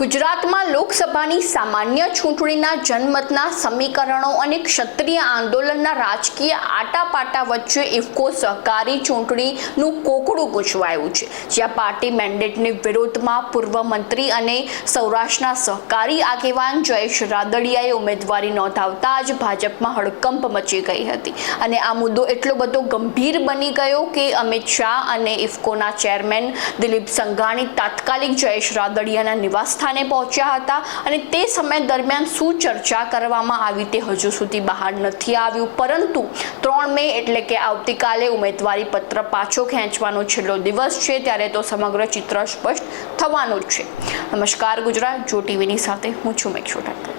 ગુજરાતમાં લોકસભાની સામાન્ય ચૂંટણીના જનમતના સમીકરણો અને ક્ષત્રિય આંદોલનના રાજકીય આટાપાટા વચ્ચે ઇફકો સહકારી ચૂંટણીનું કોકડું ગુંચવાયું છે. જ્યાં પાર્ટી મેન્ડેટની વિરોધમાં પૂર્વ મંત્રી અને સૌરાષ્ટ્રના સહકારી આગેવાન જયેશ રાદડિયાએ ઉમેદવારી નોંધાવતા જ ભાજપમાં હડકંપ મચી ગઈ હતી. અને આ મુદ્દો એટલો બધો ગંભીર બની ગયો કે અમિત શાહ અને ઇફકોના ચેરમેન દિલીપ સંઘાણી તાત્કાલિક જયેશ રાદડિયાના નિવાસસ્થાને પહોંચ્યા હતા અને તે સમય દરમિયાન શું ચર્ચા કરવામાં આવી તે હજુ સુધી બહાર નથી આવ્યું. પરંતુ ત્રણ મે એટલે કે આવતીકાલે ઉમેદવારી પત્ર પાછો ખેંચવાનો છેલ્લો દિવસ છે, ત્યારે તો સમગ્ર ચિત્ર સ્પષ્ટ થવાનું જ છે. નમસ્કાર ગુજરાત, જો ટીવીની સાથે હું છું મેક્ષો ઠાકર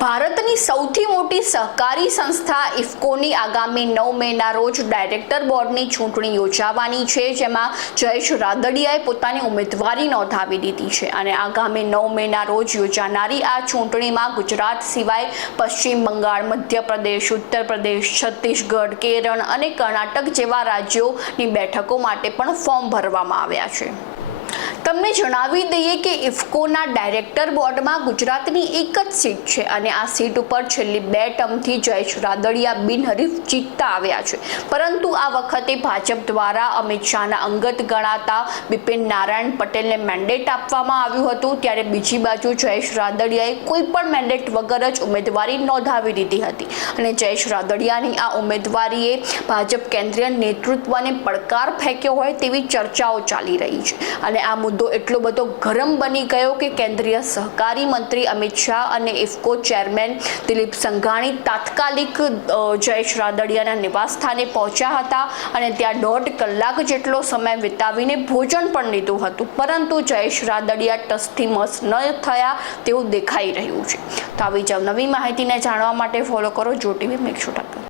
ભારતની સૌથી મોટી સહકારી સંસ્થા ઇફકોની આગામી નવ મેના રોજ ડાયરેક્ટર બોર્ડની ચૂંટણી યોજાવાની છે, જેમાં જયેશ રાદડિયાએ પોતાની ઉમેદવારી નોંધાવી દીધી છે અને આગામી નવ મેના રોજ યોજાનારી આ ચૂંટણીમાં ગુજરાત સિવાય પશ્ચિમ બંગાળ, મધ્યપ્રદેશ ઉત્તર પ્રદેશ છત્તીસગઢ, કેરળ અને કર્ણાટક જેવા રાજ્યોની બેઠકો માટે પણ ફોર્મ ભરવામાં આવ્યા છે. તમને જણાવી દઈએ કે ઇફકોના ડાયરેક્ટર બોર્ડમાં ગુજરાતની એક જ સીટ છે અને આ સીટ ઉપર છેલ્લી બે ટર્મથી જયેશ રાદડિયા બિનહરીફ જીતતા આવ્યા છે. પરંતુ આ વખતે ભાજપ દ્વારા અમિત શાહના અંગત ગણાતા બિપિન નારાયણ પટેલને મેન્ડેટ આપવામાં આવ્યું હતું. ત્યારે બીજી બાજુ જયેશ રાદડિયાએ કોઈ પણ મેન્ડેટ વગર જ ઉમેદવારી નોંધાવી દીધી હતી. અને જયેશ રાદડિયાની આ ઉમેદવારીએ ભાજપ કેન્દ્રીય નેતૃત્વને પડકાર ફેંક્યો હોય તેવી ચર્ચાઓ ચાલી રહી છે. અને આ મુદ્દો એટલો બધો ગરમ બની ગયો કે કેન્દ્રીય સહકારી મંત્રી અમિત શાહ અને ઇફકો ચેરમેન દિલીપ સંઘાણી તાત્કાલિક જયેશ રાદડિયાના નિવાસસ્થાને પહોંચ્યા હતા અને ત્યાં દોઢ કલાક જેટલો સમય વિતાવીને ભોજન પણ લીધું હતું. પરંતુ જયેશ રાદડિયા ટસથી મસ ન થયા તેવું દેખાઈ રહ્યું છે. તો આવી જ નવી માહિતીને જાણવા માટે ફોલો કરો, જો ટીવી મેક્ષો ઠાકર